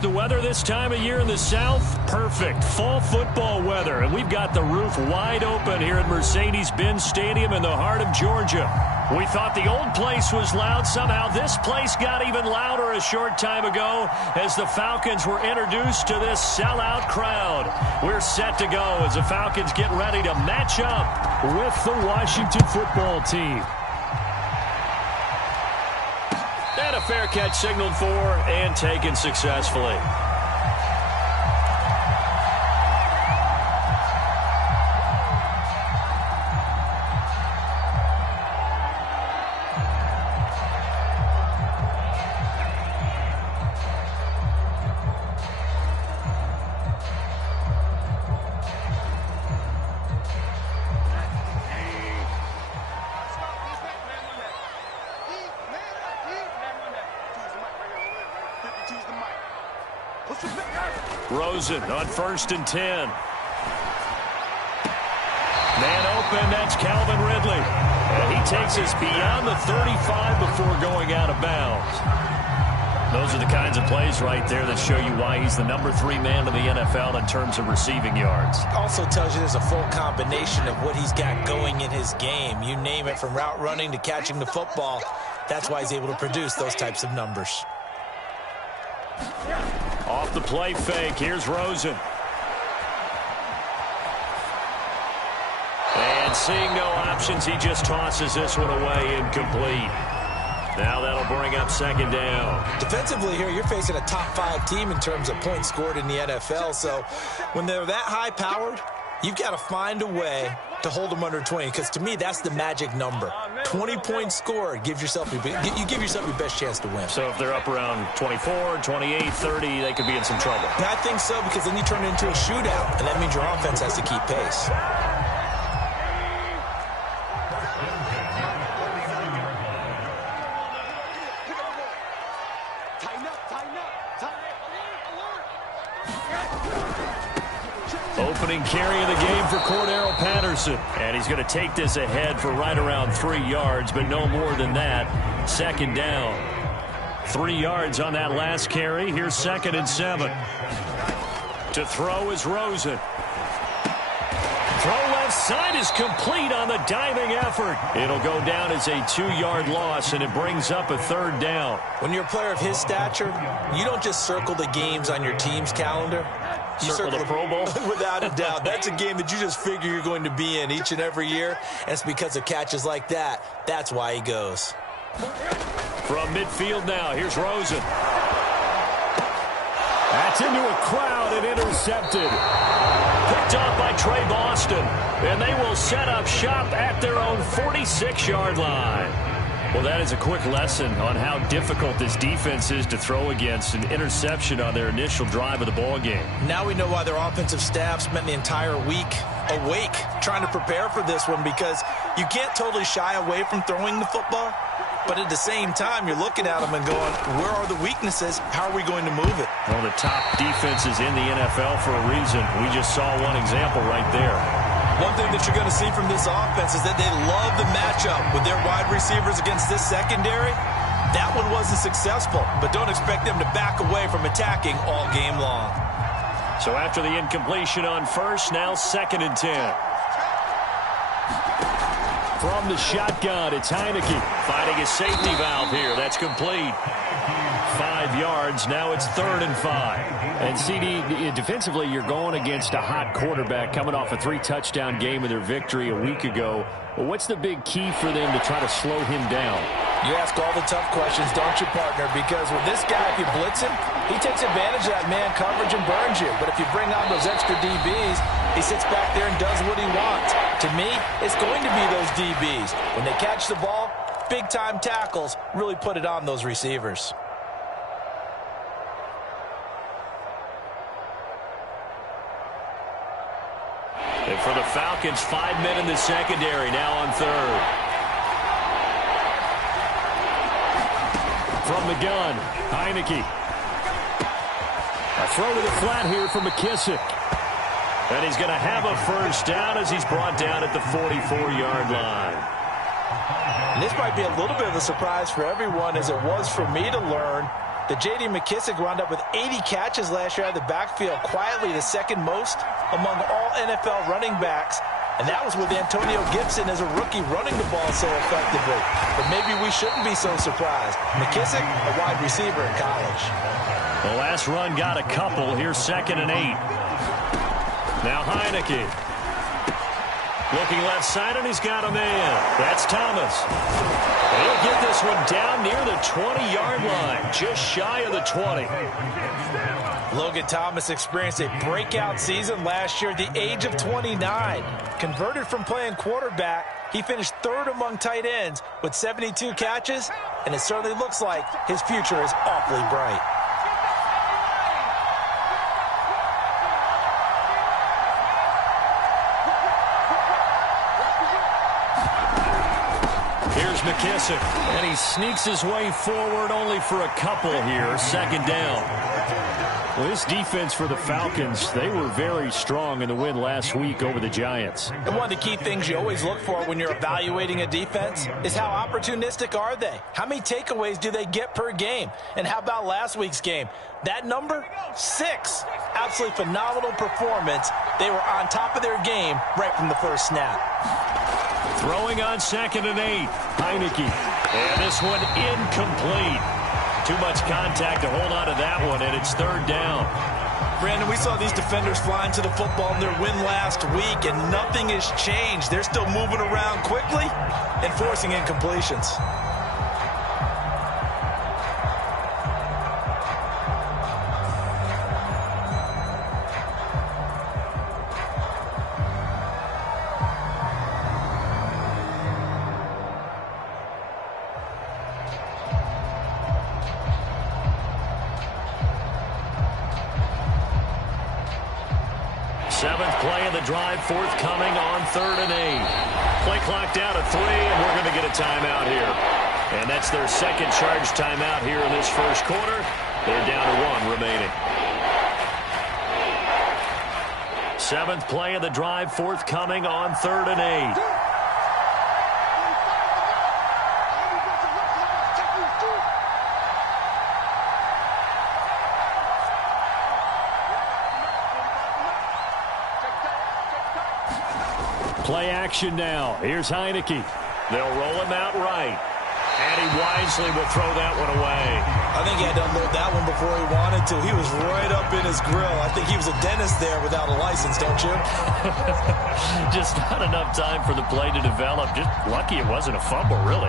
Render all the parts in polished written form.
The weather this time of year in the South, perfect. Fall football weather. And we've got the roof wide open here at Mercedes-Benz Stadium in the heart of Georgia. We thought the old place was loud. Somehow this place got even louder a short time ago as the Falcons were introduced to this sellout crowd. We're set to go as the Falcons get ready to match up with the Washington football team. And a fair catch signaled for and taken successfully. Rosen on 1st and 10. Man open, that's Calvin Ridley. And he takes us beyond the 35 before going out of bounds. Those are the kinds of plays right there that show you why he's the number 3 man in the NFL in terms of receiving yards. Also tells you there's a full combination of what he's got going in his game. You name it, from route running to catching the football. That's why he's able to produce those types of numbers. Off the play fake, here's Rosen. And seeing no options, he just tosses this one away, incomplete. Now that'll bring up 2nd down. Defensively here, you're facing a top 5 team in terms of points scored in the NFL. So when they're that high-powered, you've got to find a way to hold them under 20, because to me, that's the magic number. 20 points scored gives yourself you give yourself your best chance to win. So if they're up around 24, 28, 30, they could be in some trouble. And I think so, because then you turn it into a shootout, and that means your offense has to keep pace. Opening carry of the game for Cordero Patterson. And he's going to take this ahead for right around 3 yards, but no more than that. 2nd down. 3 yards on that last carry. Here's 2nd and 7. To throw is Rosen. Throw left side is complete on the diving effort. It'll go down as a 2-yard loss, and it brings up a 3rd down. When you're a player of his stature, you don't just circle the games on your team's calendar. You circle the Pro Bowl? Without a doubt. That's a game that you just figure you're going to be in each and every year, and it's because of catches like that. That's why he goes. From midfield now, here's Rosen. That's into a crowd and intercepted. Picked off by Trey Boston. And they will set up shop at their own 46-yard line. Well, that is a quick lesson on how difficult this defense is to throw against. An interception on their initial drive of the ball game. Now we know why their offensive staff spent the entire week awake trying to prepare for this one, because you can't totally shy away from throwing the football. But at the same time, you're looking at them and going, where are the weaknesses? How are we going to move it? One of the top defenses in the NFL for a reason. We just saw one example right there. One thing that you're going to see from this offense is that they love the matchup with their wide receivers against this secondary. That one wasn't successful, but don't expect them to back away from attacking all game long. So after the incompletion on 1st, now 2nd and 10. From the shotgun, it's Heineke finding a safety valve here. That's complete. 5 yards. Now it's 3rd and 5. And CD, defensively, you're going against a hot quarterback coming off a 3-touchdown game of their victory a week ago. Well, what's the big key for them to try to slow him down? You ask all the tough questions, don't you, partner? Because with this guy, if you blitz him, he takes advantage of that man coverage and burns you. But if you bring on those extra DBs, he sits back there and does what he wants. To me, it's going to be those DBs. When they catch the ball, big-time tackles really put it on those receivers. And for the Falcons, 5 men in the secondary, now on 3rd. From the gun, Heineke. A throw to the flat here for McKissick. And he's going to have a 1st down as he's brought down at the 44-yard line. And this might be a little bit of a surprise for everyone, as it was for me to learn that J.D. McKissic wound up with 80 catches last year out of the backfield, quietly the second most among all NFL running backs. And that was with Antonio Gibson as a rookie running the ball so effectively. But maybe we shouldn't be so surprised. McKissic, a wide receiver in college. The last run got a couple. Here's 2nd and 8. Now Heineke. Looking left side, and he's got a man. That's Thomas. He'll get this one down near the 20-yard line, just shy of the 20. Logan Thomas experienced a breakout season last year at the age of 29. Converted from playing quarterback, he finished 3rd among tight ends with 72 catches, and it certainly looks like his future is awfully bright. Here's McKissic, and he sneaks his way forward only for a couple here. 2nd down. Well, this defense for the Falcons, they were very strong in the win last week over the Giants. And one of the key things you always look for when you're evaluating a defense is how opportunistic are they? How many takeaways do they get per game? And how about last week's game? That number? 6. Absolutely phenomenal performance. They were on top of their game right from the first snap. Throwing on 2nd and 8. Heineke. And this one incomplete. Too much contact to hold on to that one, and it's 3rd down. Brandon, we saw these defenders flying to the football in their win last week, and nothing has changed. They're still moving around quickly and forcing incompletions. Seventh play of the drive forthcoming on 3rd and 8. Play clock down to 3, and we're going to get a timeout here. And that's their second charge timeout here in this first quarter. They're down to 1 remaining. Seventh play of the drive forthcoming on 3rd and 8. Play action now. Here's Heineke. They'll roll him out right. And he wisely will throw that one away. I think he had to unload that one before he wanted to. He was right up in his grill. I think he was a dentist there without a license, don't you? Just not enough time for the play to develop. Just lucky it wasn't a fumble, really.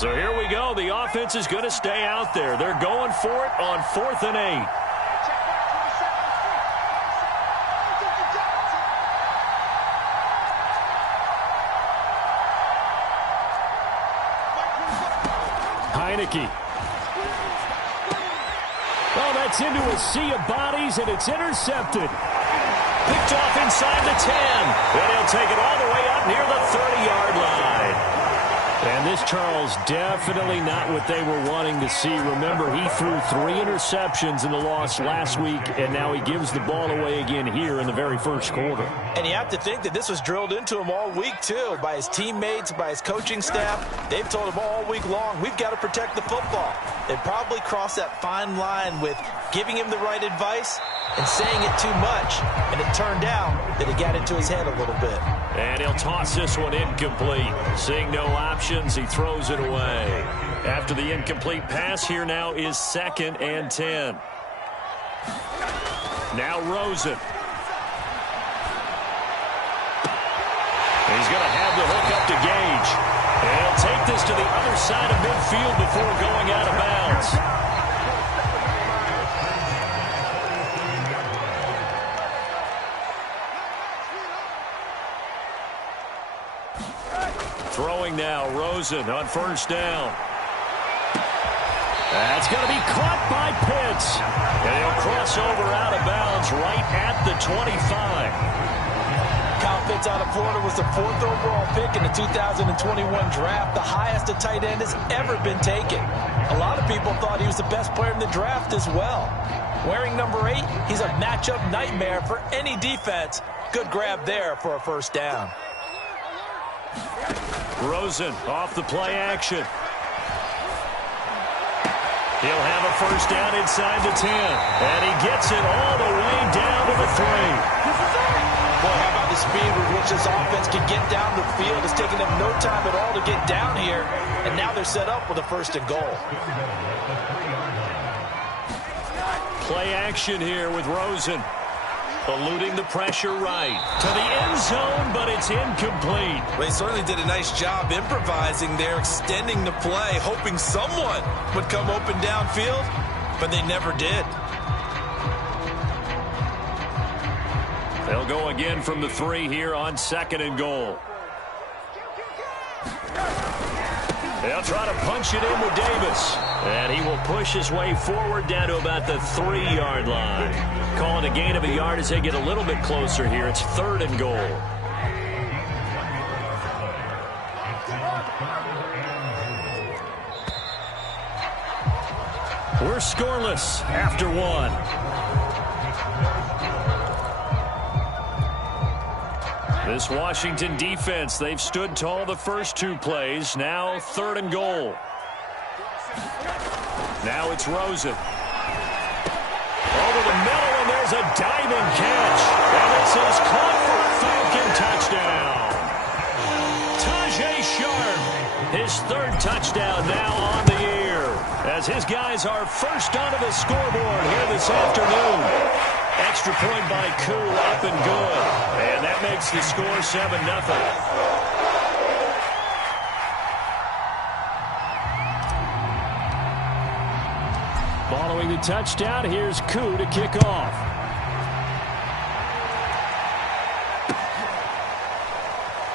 So here we go. The offense is going to stay out there. They're going for it on 4th and 8. Heineke. Oh, that's into a sea of bodies, and it's intercepted. Picked off inside the 10. And he'll take it all the way up near the 30-yard line. And this, Charles, definitely not what they were wanting to see. Remember, he threw 3 interceptions in the loss last week, and now he gives the ball away again here in the very first quarter. And you have to think that this was drilled into him all week, too, by his teammates, by his coaching staff. They've told him all week long, we've got to protect the football. They probably crossed that fine line with giving him the right advice and saying it too much. And it turned out that it got into his head a little bit. And he'll toss this one incomplete. Seeing no options, he throws it away. After the incomplete pass, here now is 2nd and 10. Now Rosen. He's going to have the hook up to Gage. And he'll take this to the other side of midfield before going out of bounds. Throwing now, Rosen on 1st down. That's going to be caught by Pitts. And he'll cross over out of bounds right at the 25. Kyle Pitts out of Florida was the 4th overall pick in the 2021 draft, the highest a tight end has ever been taken. A lot of people thought he was the best player in the draft as well. Wearing number 8, he's a matchup nightmare for any defense. Good grab there for a 1st down. Rosen off the play action. He'll have a first down inside the 10. And he gets it all the way down to the 3. Boy, how about the speed with which this offense can get down the field? It's taking them no time at all to get down here. And now they're set up with a 1st and goal. Play action here with Rosen. Eluding the pressure right. To the end zone, but it's incomplete. Well, they certainly did a nice job improvising there, extending the play, hoping someone would come open downfield, but they never did. They'll go again from the 3 here on 2nd and goal. They'll try to punch it in with Davis. And he will push his way forward down to about the 3-yard line. Calling a gain of a yard as they get a little bit closer here. It's 3rd and goal. We're scoreless after 1. This Washington defense, they've stood tall the first 2 plays. Now 3rd and goal. Now it's Rosen. Over the middle, and there's a diving catch. And this is caught for a Falcon touchdown. Tajae Sharpe, his 3rd touchdown now on the year. As his guys are first onto the scoreboard here this afternoon. Extra point by Koo, up and good. And that makes the score 7-0. Following the touchdown, here's Koo to kick off.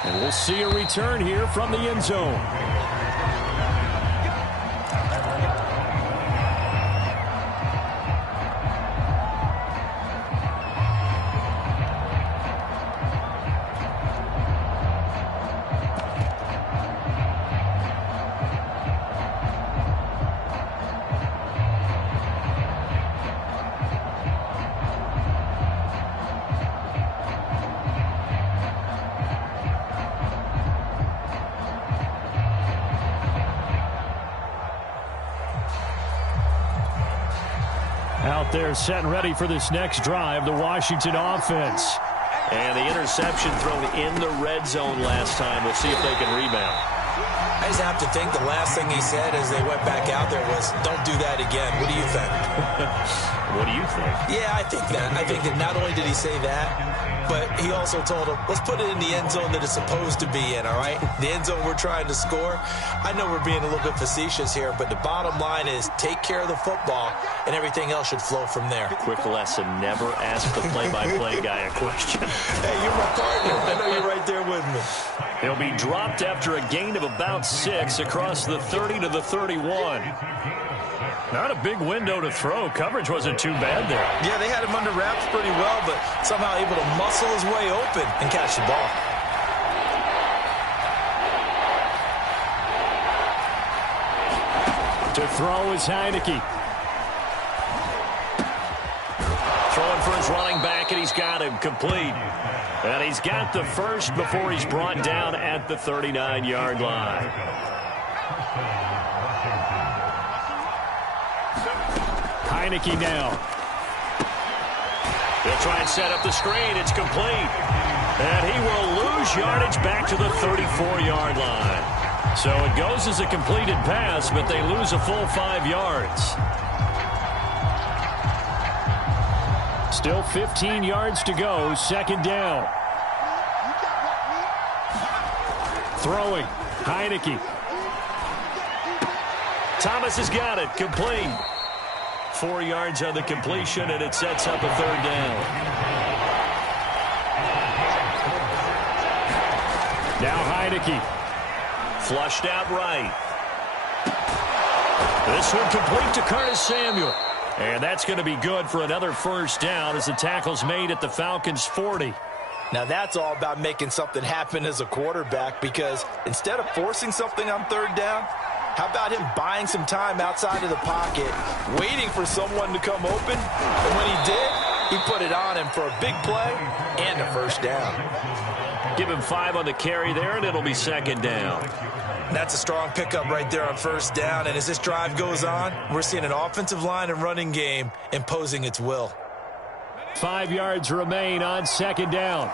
And we'll see a return here from the end zone. Out there set and ready for this next drive, the Washington offense. And the interception thrown in the red zone last time. We'll see if they can rebound. I just have to think the last thing he said as they went back out there was, don't do that again. What do you think? What do you think? Yeah, I think that not only did he say that, but he also told him, let's put it in the end zone that it's supposed to be in, all right? The end zone we're trying to score. I know we're being a little bit facetious here, but the bottom line is take care of the football, and everything else should flow from there. Quick lesson, never ask the play-by-play guy a question. Hey, you're my partner. I know you're right there with me. He'll be dropped after a gain of about 6 across the 30 to the 31. Not a big window to throw. Coverage wasn't too bad there. Yeah, they had him under wraps pretty well, but somehow able to muscle his way open and catch the ball. To throw is Heineke. Throwing for his running back, and he's got him complete. And he's got the first before he's brought down at the 39-yard line. Heineke now. He'll try and set up the screen. It's complete. And he will lose yardage back to the 34-yard line. So it goes as a completed pass, but they lose a full 5 yards. Still 15 yards to go. 2nd down. Throwing. Heineke. Thomas has got it. Complete. 4 yards on the completion, and it sets up a 3rd down. Now Heineke. Flushed out right. This one complete to Curtis Samuel. And that's going to be good for another 1st down as the tackle's made at the Falcons' 40. Now that's all about making something happen as a quarterback, because instead of forcing something on 3rd down, how about him buying some time outside of the pocket, waiting for someone to come open? And when he did, he put it on him for a big play and a 1st down. Give him 5 on the carry there, and it'll be second down. That's a strong pickup right there on first down. And as this drive goes on, we're seeing an offensive line and running game imposing its will. 5 yards remain on second down.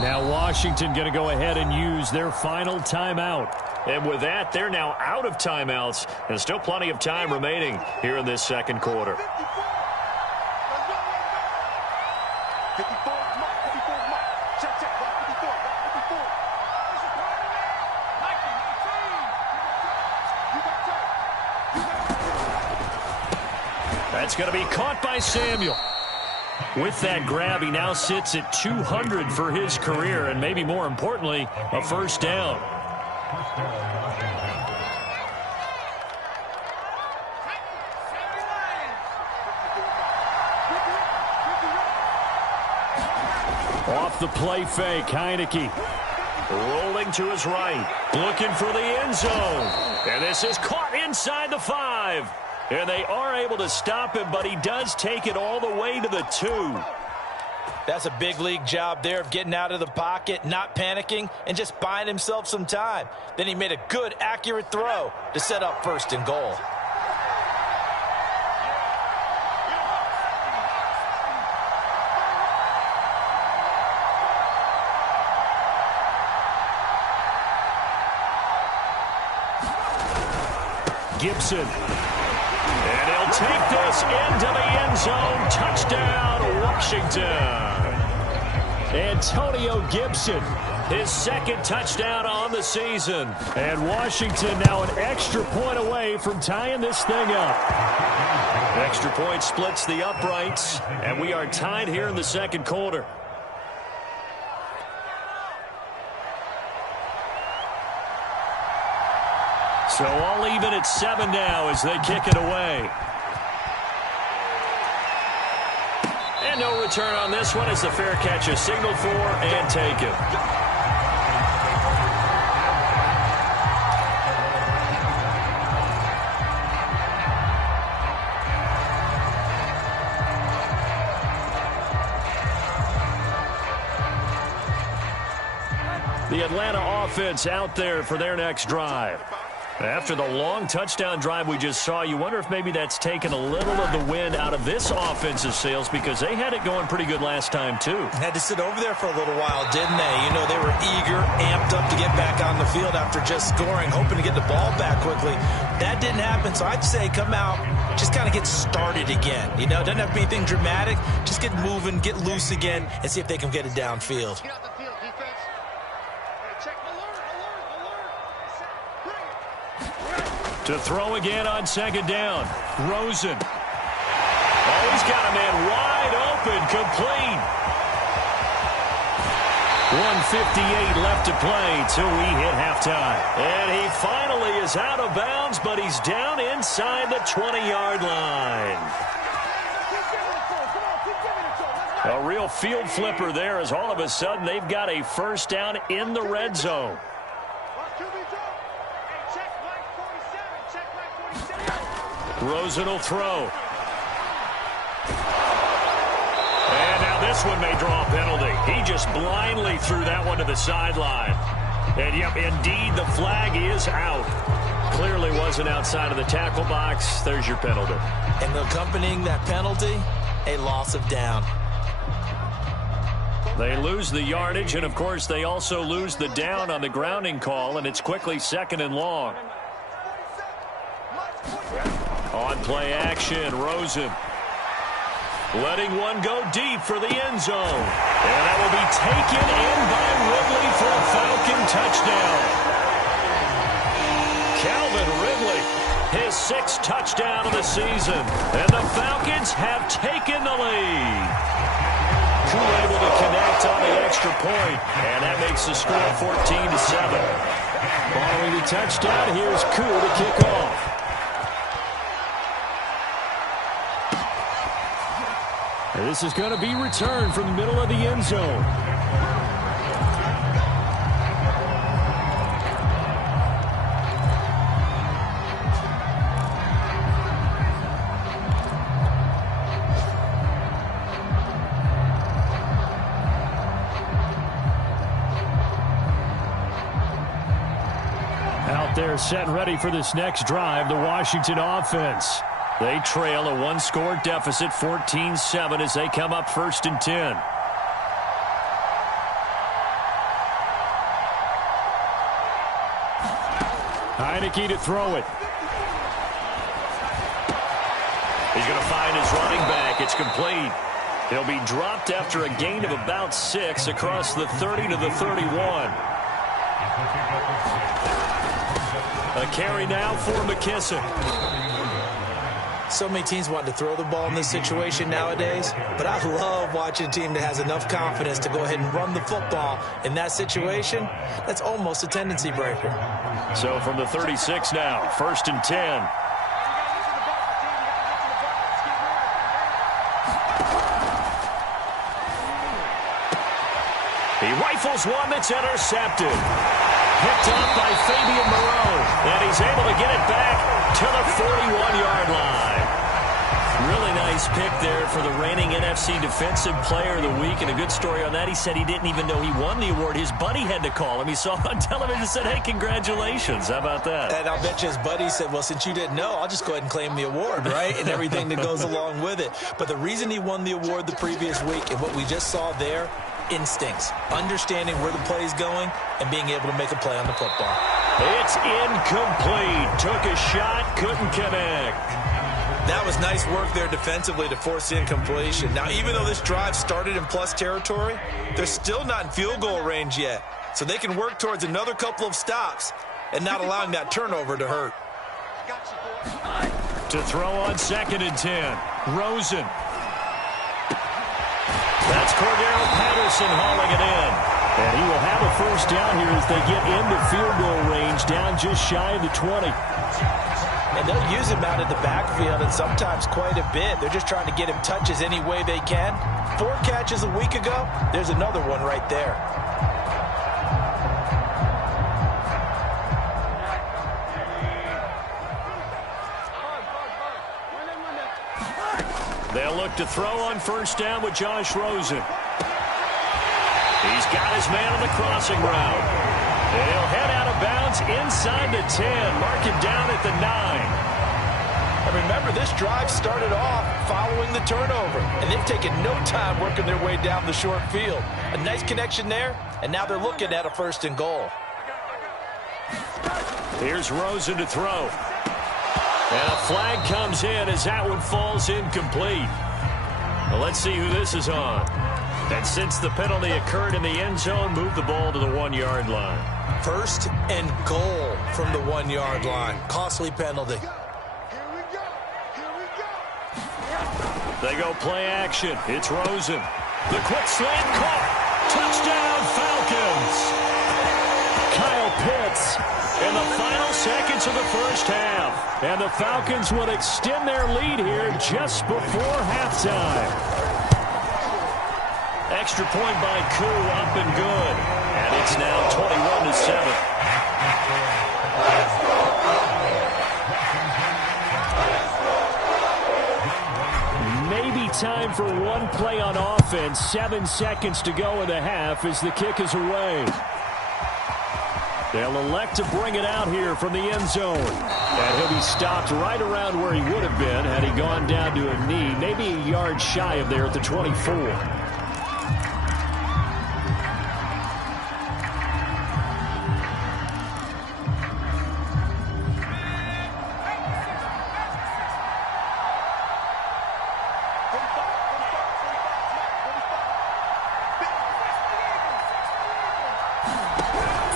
Now Washington going to go ahead and use their final timeout. And with that, they're now out of timeouts. And still plenty of time remaining here in this second quarter. That's going to be caught by Samuel. With that grab, he now sits at 200 for his career, and maybe more importantly, a first down. Off the play fake, Heineke. Rolling to his right, looking for the end zone. And this is caught inside the 5. And they are able to stop him, but he does take it all the way to the 2. That's a big league job there of getting out of the pocket, not panicking, and just buying himself some time. Then he made a good, accurate throw to set up first and goal. Gibson. And he'll take this into the end zone. Touchdown, Washington. Antonio Gibson. His second touchdown on the season. And Washington now an extra point away from tying this thing up. Extra point splits the uprights. And we are tied here in the second quarter. So all even at 7 now as they kick it away. And no return on this one as the fair catch is signaled for and taken. The Atlanta offense out there for their next drive. After the long touchdown drive we just saw, you wonder if maybe that's taken a little of the wind out of this offensive sails because they had it going pretty good last time, too. Had to sit over there for a little while, didn't they? You know, they were eager, amped up to get back on the field after just scoring, hoping to get the ball back quickly. That didn't happen, so I'd say come out, just kind of get started again. You know, it doesn't have to be anything dramatic. Just get moving, get loose again, and see if they can get it downfield. To throw again on second down. Rosen. Oh, he's got a man wide open, complete. 1:58 left to play till we hit halftime. And he finally is out of bounds, but he's down inside the 20-yard line. A real field flipper there as all of a sudden they've got a first down in the red zone. Rosen will throw. And now this one may draw a penalty. He just blindly threw that one to the sideline. And, yep, indeed, the flag is out. Clearly wasn't outside of the tackle box. There's your penalty. And accompanying that penalty, a loss of down. They lose the yardage, and, of course, they also lose the down on the grounding call, and it's quickly second and long. On play action, Rosen. Letting one go deep for the end zone. And that will be taken in by Ridley for a Falcon touchdown. Calvin Ridley, his 6th touchdown of the season. And the Falcons have taken the lead. Koo able to connect on the extra point, and that makes the score 14-7. Following the touchdown, here's Koo to kick off. This is going to be returned from the middle of the end zone. They're set and ready for this next drive, the Washington offense. They trail a one-score deficit, 14-7, as they come up 1st and 10. Heineke to throw it. He's going to find his running back. It's complete. He'll be dropped after a gain of about 6 across the 30 to the 31. A carry now for McKissic. So many teams want to throw the ball in this situation nowadays, but I love watching a team that has enough confidence to go ahead and run the football in that situation. That's almost a tendency breaker. So from the 36 now, 1st and 10. He rifles one that's intercepted. Picked up by Fabian Moreau. And he's able to get it back to the 41-yard line. Really nice pick there for the reigning NFC Defensive Player of the Week. And a good story on that. He said he didn't even know he won the award. His buddy had to call him. He saw him on television and said, hey, congratulations. How about that? And I'll bet you his buddy said, well, since you didn't know, I'll just go ahead and claim the award, right? And everything that goes along with it. But the reason he won the award the previous week and what we just saw there, instincts, understanding where the play is going, and being able to make a play on the football. It's incomplete. Took a shot, couldn't connect. That was nice work there defensively to force the incompletion. Now, even though this drive started in plus territory, they're still not in field goal range yet. So they can work towards another couple of stops and not allowing that turnover to hurt. To throw on 2nd and 10. Rosen. That's Cordero Patterson hauling it in. And he will have a 1st down here as they get into field goal range, down just shy of the 20. And they'll use him out in the backfield, and sometimes quite a bit. They're just trying to get him touches any way they can. 4 catches a week ago. There's another one right there. They'll look to throw on 1st down with Josh Rosen. He's got his man on the crossing route. And he'll head out of bounds inside the 10. Mark it down at the 9. And remember, this drive started off following the turnover. And they've taken no time working their way down the short field. A nice connection there, and now they're looking at a 1st and goal. Here's Rosen to throw. And a flag comes in as that one falls incomplete. Well, let's see who this is on. And since the penalty occurred in the end zone, move the ball to the 1-yard line. 1st and goal from the 1-yard line. Costly penalty. They go play action. It's Rosen. The quick slant caught. Touchdown, Falcons. Kyle Pitts in the final seconds of the 1st half. And the Falcons will extend their lead here just before halftime. Extra point by Koo, up and good. And it's now 21-7. Maybe time for one play on offense. 7 seconds to go in the half as the kick is away. They'll elect to bring it out here from the end zone. And he'll be stopped right around where he would have been had he gone down to a knee, maybe a yard shy of there at the 24.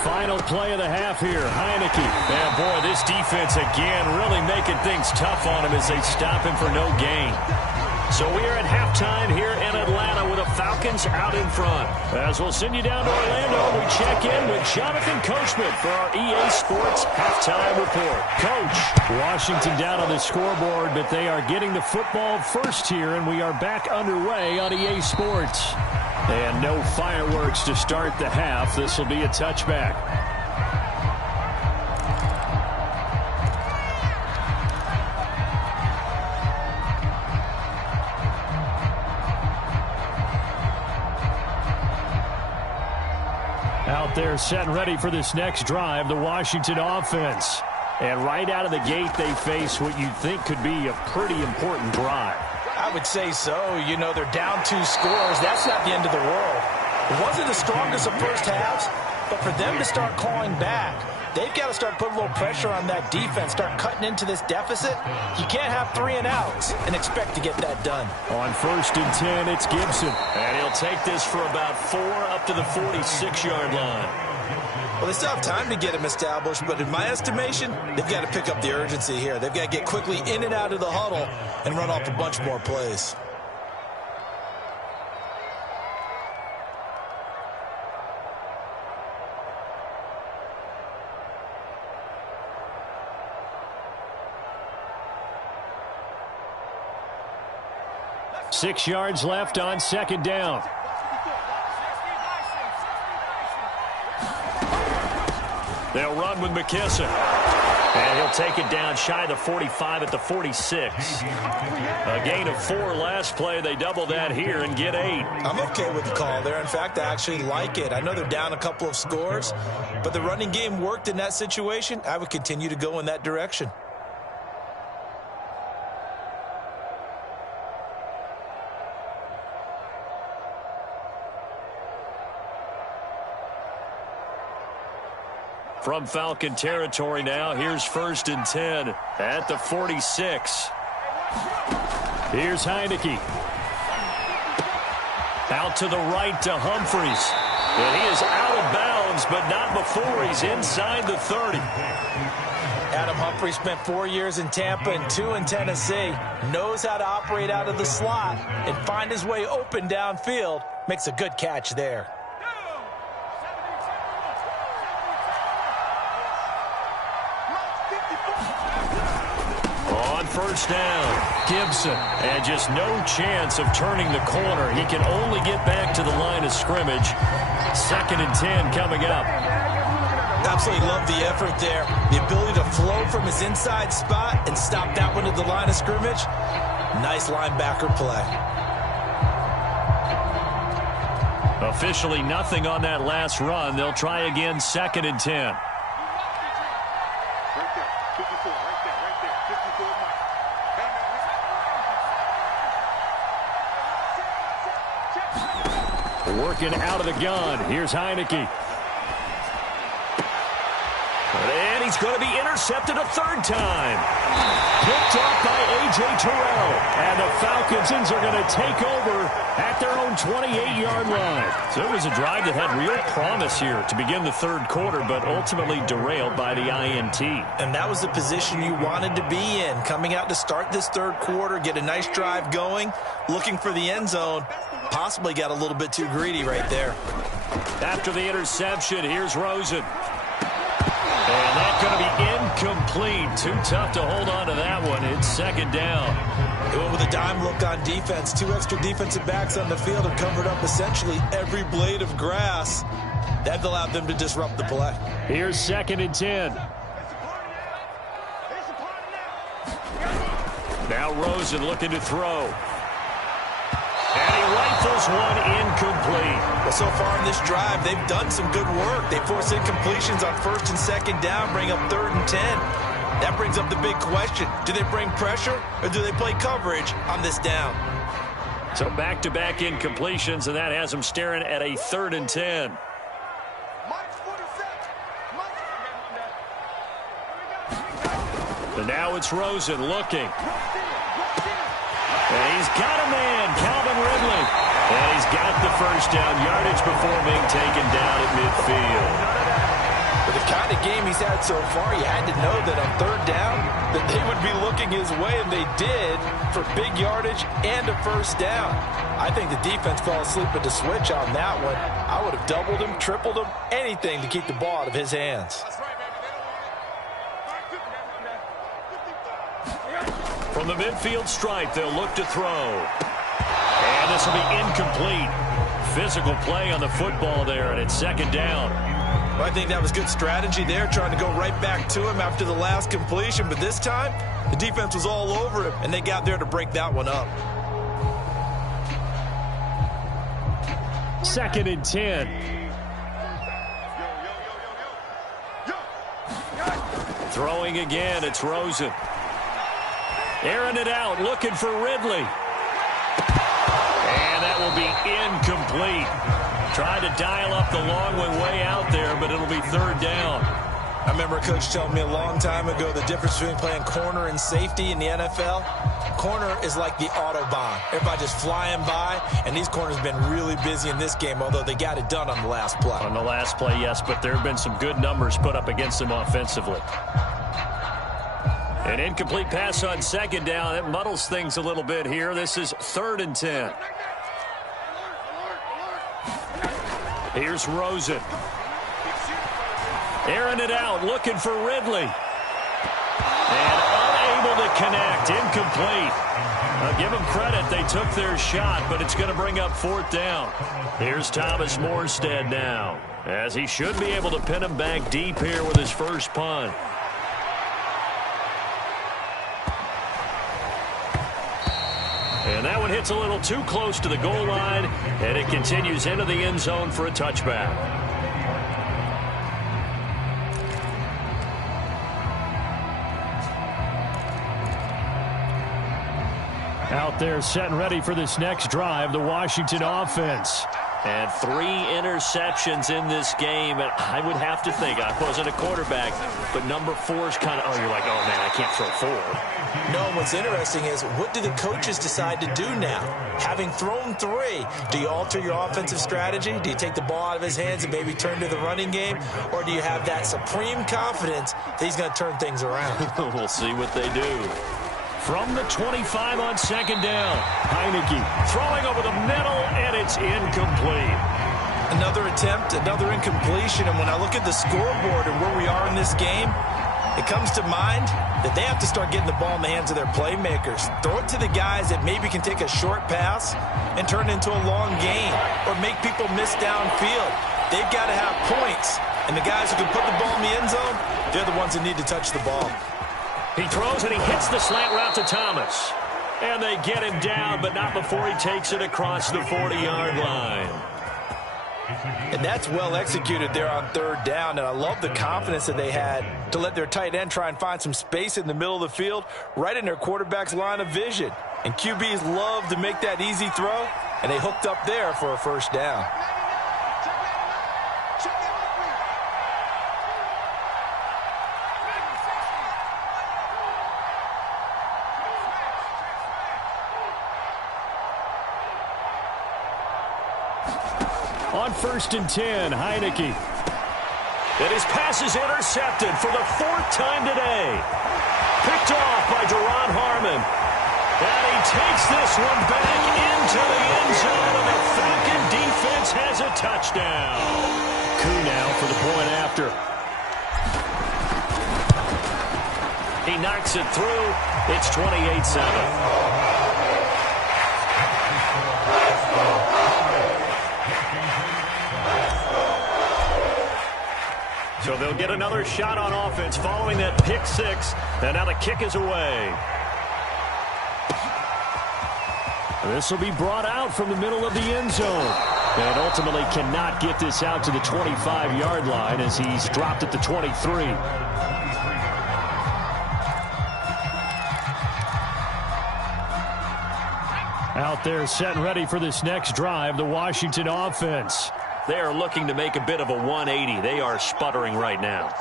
Final play of the half here. Heineke. And boy, this defense again really making things tough on him as they stop him for no gain. So we are at halftime here in Atlanta with the Falcons out in front. As we'll send you down to Orlando, we check in with Jonathan Coachman for our EA Sports Halftime Report. Coach, Washington down on the scoreboard, but they are getting the football first here, and we are back underway on EA Sports. And no fireworks to start the half. This will be a touchback. Out there set and ready for this next drive, the Washington offense. And right out of the gate, they face what you'd think could be a pretty important drive. I would say so. You know, they're down 2 scores. That's not the end of the world. It wasn't the strongest of first halves, but for them to start clawing back, they've got to start putting a little pressure on that defense, start cutting into this deficit. You can't have 3 and outs and expect to get that done. On 1st and 10, it's Gibson. And he'll take this for about 4 up to the 46-yard line. Well, they still have time to get him established, but in my estimation, they've got to pick up the urgency here. They've got to get quickly in and out of the huddle and run off a bunch more plays. Six yards left on 2nd down. They'll run with McKissick. And he'll take it down shy of the 45 at the 46. A gain of 4 last play. They double that here and get 8. I'm okay with the call there. In fact, I actually like it. I know they're down a couple of scores, but the running game worked in that situation. I would continue to go in that direction. From Falcon territory now, here's 1st and 10 at the 46. Here's Heineke. Out to the right to Humphries. And he is out of bounds, but not before he's inside the 30. Adam Humphries spent 4 years in Tampa and 2 in Tennessee. Knows how to operate out of the slot and find his way open downfield. Makes a good catch there. On 1st down, Gibson. and just no chance of turning the corner. He can only get back to the line of scrimmage. 2nd and 10 coming up. Absolutely love the effort there. The ability to flow from his inside spot and stop that one at the line of scrimmage. Nice linebacker play. Officially nothing on that last run. They'll try again 2nd and 10. Working out of the gun. Here's Heineke. And he's going to be intercepted a 3rd time. Picked off by A.J. Terrell. And the Falcons are going to take over at their own 28-yard line. So it was a drive that had real promise here to begin the 3rd quarter, but ultimately derailed by the INT. And that was the position you wanted to be in. Coming out to start this 3rd quarter, get a nice drive going, looking for the end zone. Possibly got a little bit too greedy right there. After the interception, here's Rosen. And that's going to be incomplete. Too tough to hold on to that one. It's 2nd down. They went with a dime look on defense. 2 extra defensive backs on the field and covered up essentially every blade of grass. That allowed them to disrupt the play. Here's 2nd and 10. Now Rosen looking to throw. And he rifles one incomplete. Well, so far in this drive, they've done some good work. They force incompletions on 1st and 2nd down, bring up 3rd and 10. That brings up the big question. Do they bring pressure or do they play coverage on this down? So back-to-back incompletions, and that has them staring at a 3rd and 10. And now it's Rosen looking. And he's got a man, Calvin Ridley. And he's got the 1st down yardage before being taken down at midfield. With the kind of game he's had so far, you had to know that on 3rd down that they would be looking his way, and they did, for big yardage and a 1st down. I think the defense fell asleep at the switch on that one. I would have doubled him, tripled him, anything to keep the ball out of his hands. From the midfield stripe, they'll look to throw. And this will be incomplete. Physical play on the football there, and it's 2nd down. Well, I think that was good strategy there, trying to go right back to him after the last completion. But this time, the defense was all over him, and they got there to break that one up. 2nd and 10. Throwing again, it's Rosen. Airing it out, looking for Ridley. And that will be incomplete. Tried to dial up the long way out there, but it'll be third down. I remember a coach telling me a long time ago the difference between playing corner and safety in the NFL. Corner is like the Autobahn. Everybody just flying by, and these corners have been really busy in this game, although they got it done on the last play. On the last play, yes, but there have been some good numbers put up against them offensively. An incomplete pass on second down. It muddles things a little bit here. This is 3rd and 10. Here's Rosen. Airing it out, looking for Ridley. And unable to connect, incomplete. I'll give them credit, they took their shot, but it's going to bring up 4th down. Here's Thomas Morstead now, as he should be able to pin him back deep here with his first punt. And that one hits a little too close to the goal line, and it continues into the end zone for a touchback. Out there set and ready for this next drive, the Washington offense. And 3 interceptions in this game. And I would have to think, I wasn't a quarterback, but number 4 is kind of, you're like, oh, man, I can't throw 4. No, what's interesting is, what do the coaches decide to do now? Having thrown 3, do you alter your offensive strategy? Do you take the ball out of his hands and maybe turn to the running game? Or do you have that supreme confidence that he's going to turn things around? We'll see what they do. From the 25 on second down, Heineke throwing over the middle, and it's incomplete. Another attempt, another incompletion, and when I look at the scoreboard and where we are in this game, it comes to mind that they have to start getting the ball in the hands of their playmakers. Throw it to the guys that maybe can take a short pass and turn it into a long gain or make people miss downfield. They've got to have points, and the guys who can put the ball in the end zone, they're the ones that need to touch the ball. He throws and he hits the slant route to Thomas. And they get him down, but not before he takes it across the 40-yard line. And that's well executed there on 3rd down, and I love the confidence that they had to let their tight end try and find some space in the middle of the field, right in their quarterback's line of vision. And QBs love to make that easy throw, and they hooked up there for a first down. On 1st and 10, Heineke. And his pass is intercepted for the 4th time today. Picked off by Duron Harmon. And he takes this one back into the end zone, and the Falcon defense has a touchdown. Koo now for the point after. He knocks it through. It's 28-7. So they'll get another shot on offense following that pick 6. And now the kick is away. This will be brought out from the middle of the end zone. And ultimately cannot get this out to the 25-yard line as he's dropped at the 23. Out there set and ready for this next drive, the Washington offense. They are looking to make a bit of a 180. They are sputtering right now.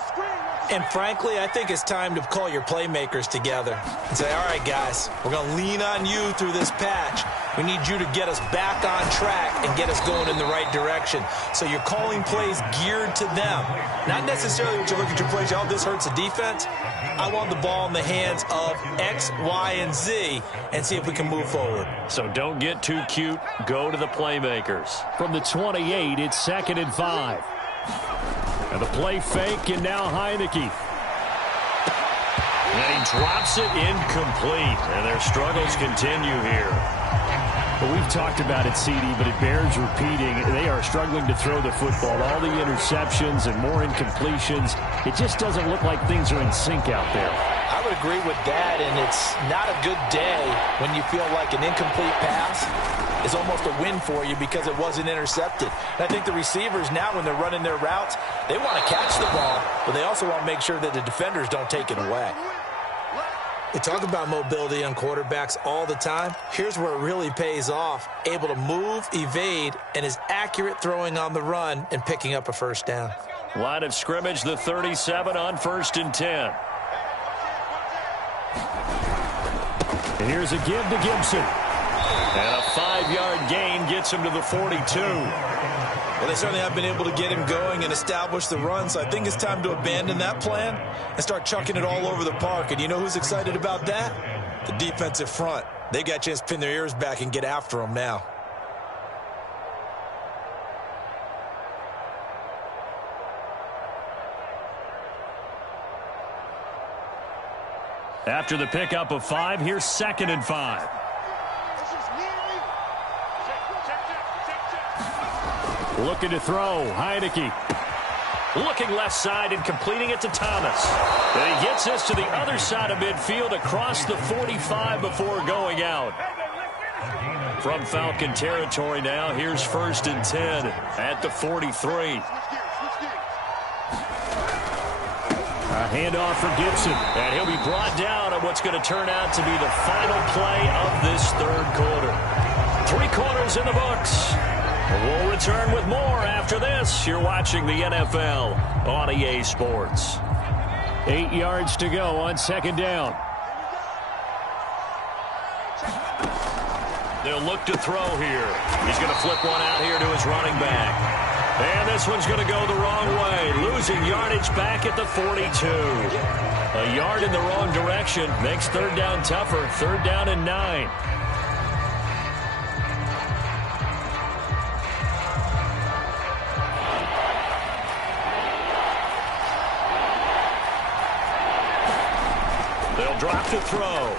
And frankly, I think it's time to call your playmakers together and say, all right, guys, we're going to lean on you through this patch. We need you to get us back on track and get us going in the right direction. So you're calling plays geared to them. Not necessarily when you look at your plays, oh, this hurts the defense. I want the ball in the hands of X, Y, and Z and see if we can move forward. So don't get too cute. Go to the playmakers. From the 28, it's 2nd and 5. And the play fake, and now Heineke. And he drops it incomplete. And their struggles continue here. Well, we've talked about it, CD, but it bears repeating. They are struggling to throw the football. All the interceptions and more incompletions. It just doesn't look like things are in sync out there. I would agree with that, and it's not a good day when you feel like an incomplete pass is almost a win for you because it wasn't intercepted. And I think the receivers now, when they're running their routes, they want to catch the ball, but they also want to make sure that the defenders don't take it away. We talk about mobility on quarterbacks all the time. Here's where it really pays off. Able to move, evade, and is accurate throwing on the run and picking up a first down. Line of scrimmage, the 37 on 1st and 10. And here's a give to Gibson. And a 5-yard gain gets him to the 42. Well, they certainly have been able to get him going and establish the run, so I think it's time to abandon that plan and start chucking it all over the park. And you know who's excited about that? The defensive front. They got a chance to pin their ears back and get after him now. After the pickup of 5, here's 2nd and 5. Looking to throw, Heineke. Looking left side and completing it to Thomas. And he gets this to the other side of midfield across the 45 before going out. From Falcon territory now, here's 1st and 10 at the 43. A handoff for Gibson, and he'll be brought down on what's going to turn out to be the final play of this 3rd quarter. 3 quarters in the books. We'll return with more after this. You're watching the NFL on EA Sports. 8 yards to go on 2nd down. They'll look to throw here. He's going to flip one out here to his running back. And this one's going to go the wrong way. Losing yardage back at the 42. A yard in the wrong direction makes 3rd down tougher. 3rd down and 9. They'll drop to throw.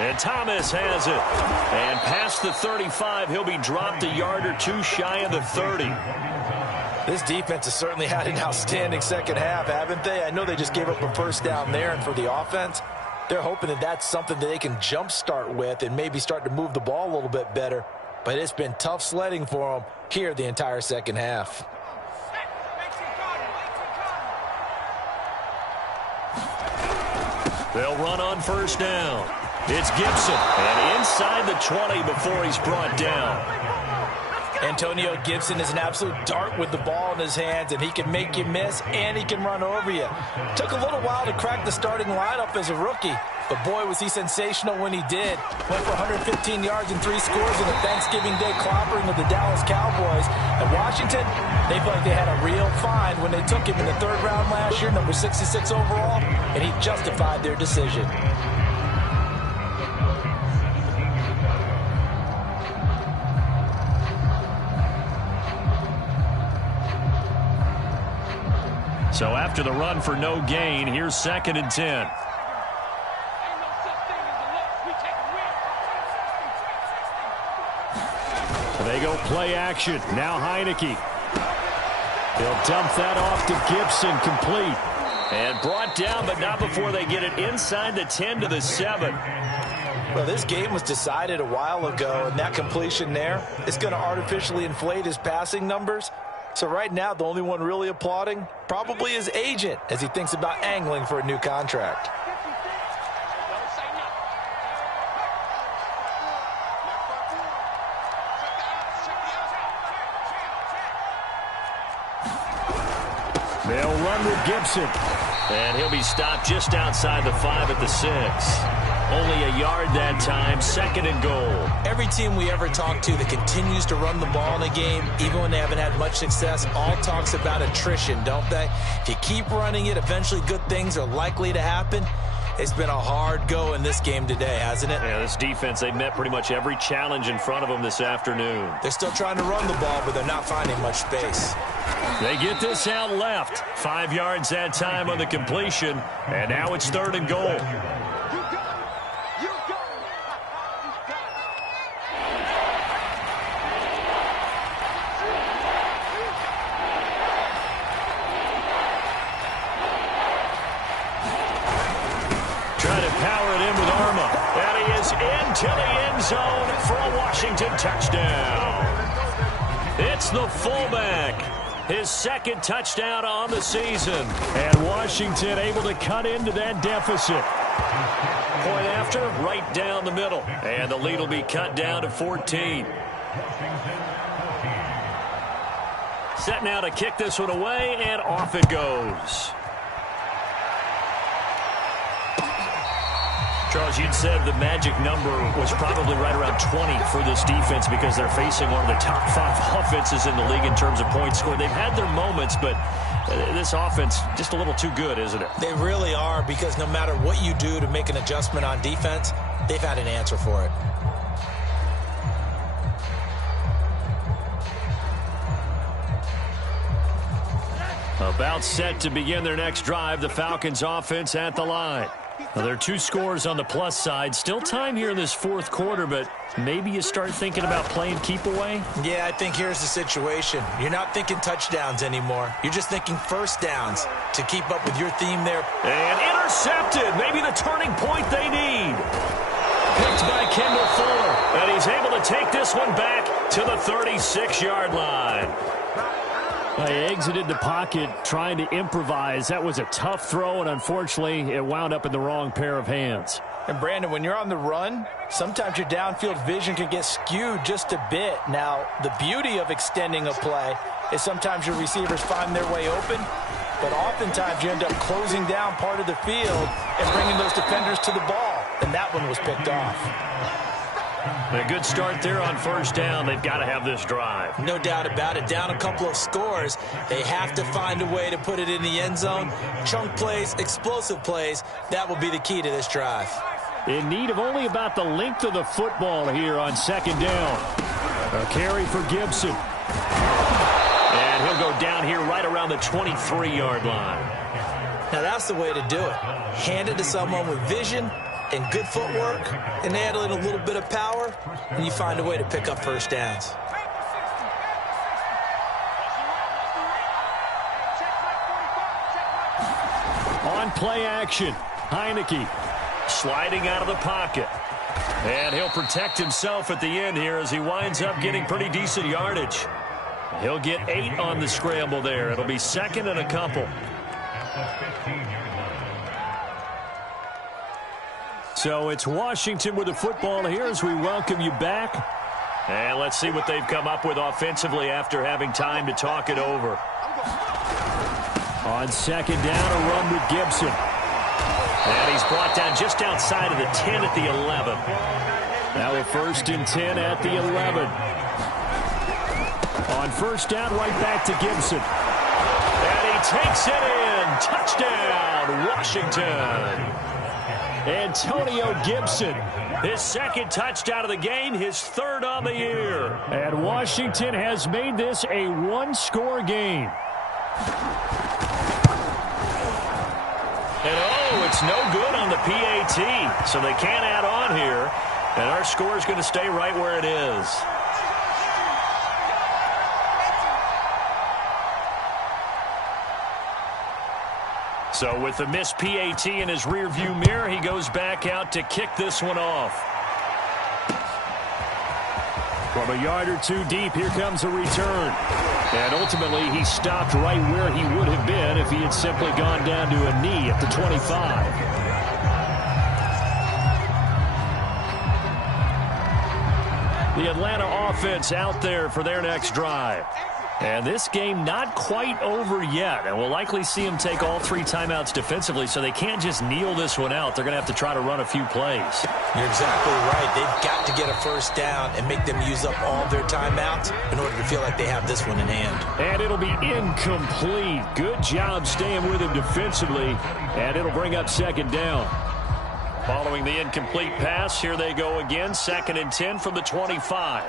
And Thomas has it. And past the 35, he'll be dropped a yard or 2 shy of the 30. This defense has certainly had an outstanding second half, haven't they? I know they just gave up a first down there, and for the offense, they're hoping that that's something that they can jumpstart with and maybe start to move the ball a little bit better. But it's been tough sledding for them here the entire second half. They'll run on 1st down. It's Gibson, and inside the 20 before he's brought down. Antonio Gibson is an absolute dart with the ball in his hands, and he can make you miss, and he can run over you. Took a little while to crack the starting lineup as a rookie, but boy, was he sensational when he did. Went for 115 yards and 3 scores in the Thanksgiving Day clobbering of the Dallas Cowboys. And Washington, they felt like they had a real find when they took him in the 3rd round last year, number 66 overall, and he justified their decision. So after the run for no gain, here's 2nd and 10. They go play action. Now Heineke. He'll dump that off to Gibson, complete. And brought down, but not before they get it inside the 10 to the 7. Well, this game was decided a while ago, and that completion there is going to artificially inflate his passing numbers. So right now, the only one really applauding probably his agent as he thinks about angling for a new contract. They'll run with Gibson. And he'll be stopped just outside the 5 at the 6. Only a yard that time, 2nd and goal. Every team we ever talk to that continues to run the ball in a game, even when they haven't had much success, all talks about attrition, don't they? If you keep running it, eventually good things are likely to happen. It's been a hard go in this game today, hasn't it? Yeah, this defense, they met pretty much every challenge in front of them this afternoon. They're still trying to run the ball, but they're not finding much space. They get this out left. 5 yards that time on the completion, and now it's 3rd and goal. Trying to power it in with Arma. And he is into the end zone for a Washington touchdown. It's the fullback. His second touchdown on the season. And Washington able to cut into that deficit. Point after, right down the middle. And the lead will be cut down to 14. Set now to kick this one away, and off it goes. Charles, you'd said the magic number was probably right around 20 for this defense because they're facing one of the top 5 offenses in the league in terms of points scored. They've had their moments, but this offense just a little too good, isn't it? They really are, because no matter what you do to make an adjustment on defense, they've had an answer for it. About set to begin their next drive, the Falcons offense at the line. Well, there are 2 scores on the plus side. Still time here in this fourth quarter, but maybe you start thinking about playing keep away? Yeah, I think here's the situation. You're not thinking touchdowns anymore. You're just thinking first downs to keep up with your theme there. And intercepted. Maybe the turning point they need. Picked by Kendall Fuller. And he's able to take this one back to the 36-yard line. He exited the pocket trying to improvise. That was a tough throw, and unfortunately, it wound up in the wrong pair of hands. And, Brandon, when you're on the run, sometimes your downfield vision can get skewed just a bit. Now, the beauty of extending a play is sometimes your receivers find their way open, but oftentimes you end up closing down part of the field and bringing those defenders to the ball, and that one was picked off. A good start there on first down. They've got to have this drive. No doubt about it. Down a couple of scores, they have to find a way to put it in the end zone. Chunk plays, explosive plays, that will be the key to this drive. In need of only about the length of the football here on second down. A carry for Gibson. And he'll go down here right around the 23-yard line. Now that's the way to do it. Hand it to someone with vision and good footwork, and add in a little bit of power, and you find a way to pick up first downs. On play action, Heineke sliding out of the pocket. And he'll protect himself at the end here as he winds up getting pretty decent yardage. He'll get 8 on the scramble there. It'll be second and a couple. So it's Washington with the football here as we welcome you back. And let's see what they've come up with offensively after having time to talk it over. On second down, a run with Gibson. And he's brought down just outside of the 10 at the 11. Now a 1st and 10 at the 11. On first down, right back to Gibson. And he takes it in. Touchdown, Washington. Antonio Gibson. His second touchdown of the game, his 3rd on the year. And Washington has made this a 1-score game. And it's no good on the PAT, so they can't add on here. And our score is going to stay right where it is. So with the missed PAT in his rearview mirror, he goes back out to kick this one off. From a yard or 2 deep, here comes a return. And ultimately, he stopped right where he would have been if he had simply gone down to a knee at the 25. The Atlanta offense out there for their next drive. And this game not quite over yet. And we'll likely see them take all 3 timeouts defensively, so they can't just kneel this one out. They're going to have to try to run a few plays. You're exactly right. They've got to get a first down and make them use up all their timeouts in order to feel like they have this one in hand. And it'll be incomplete. Good job staying with him defensively. And it'll bring up second down. Following the incomplete pass, here they go again. 2nd and 10 from the 25.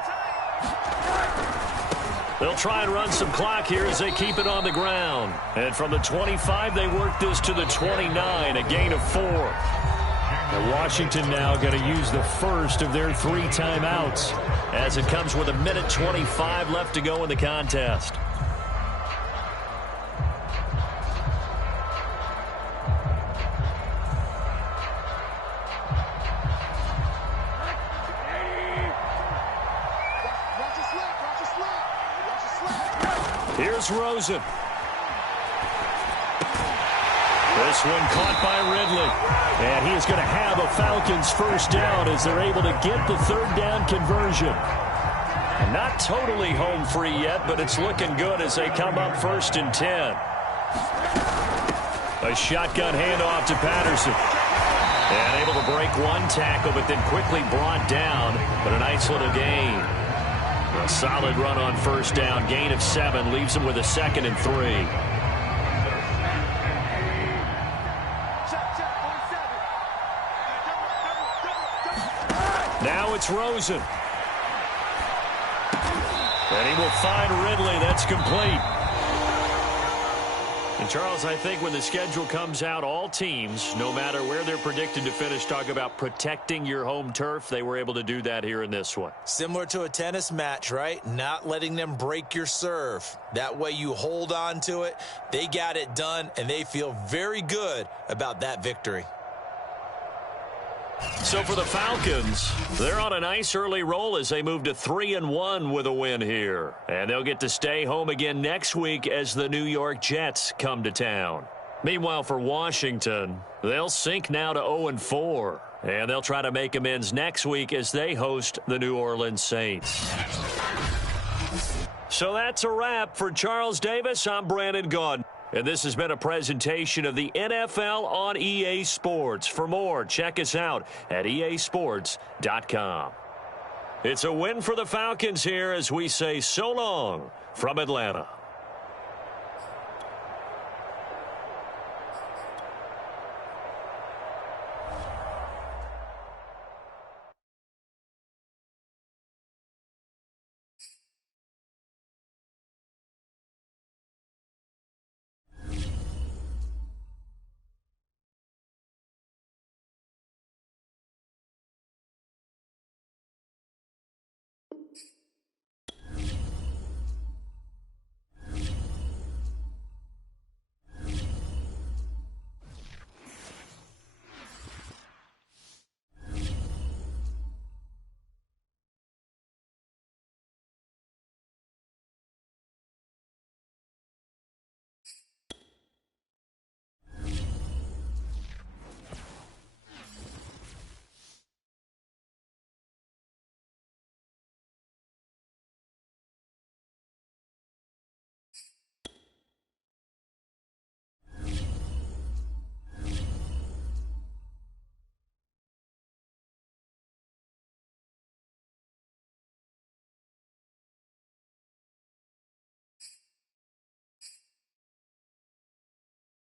They'll try and run some clock here as they keep it on the ground. And from the 25, they work this to the 29, a gain of 4. And Washington now going to use the first of their 3 timeouts as it comes with 1:25 left to go in the contest. Here's Rosen. This one caught by Ridley. And he is going to have a Falcons first down as they're able to get the third down conversion. Not totally home free yet, but it's looking good as they come up 1st and 10. A shotgun handoff to Patterson. And able to break one tackle, but then quickly brought down. But a nice little gain. A solid run on first down. Gain of 7 leaves him with a 2nd and 3. Now it's Rosen. And he will find Ridley. That's complete. And, Charles, I think when the schedule comes out, all teams, no matter where they're predicted to finish, talk about protecting your home turf. They were able to do that here in this one. Similar to a tennis match, right? Not letting them break your serve. That way you hold on to it. They got it done, and they feel very good about that victory. So for the Falcons, they're on a nice early roll as they move to 3-1 with a win here. And they'll get to stay home again next week as the New York Jets come to town. Meanwhile, for Washington, they'll sink now to 0-4. And they'll try to make amends next week as they host the New Orleans Saints. So that's a wrap. For Charles Davis, I'm Brandon Gaudin. And this has been a presentation of the NFL on EA Sports. For more, check us out at easports.com. It's a win for the Falcons here as we say so long from Atlanta.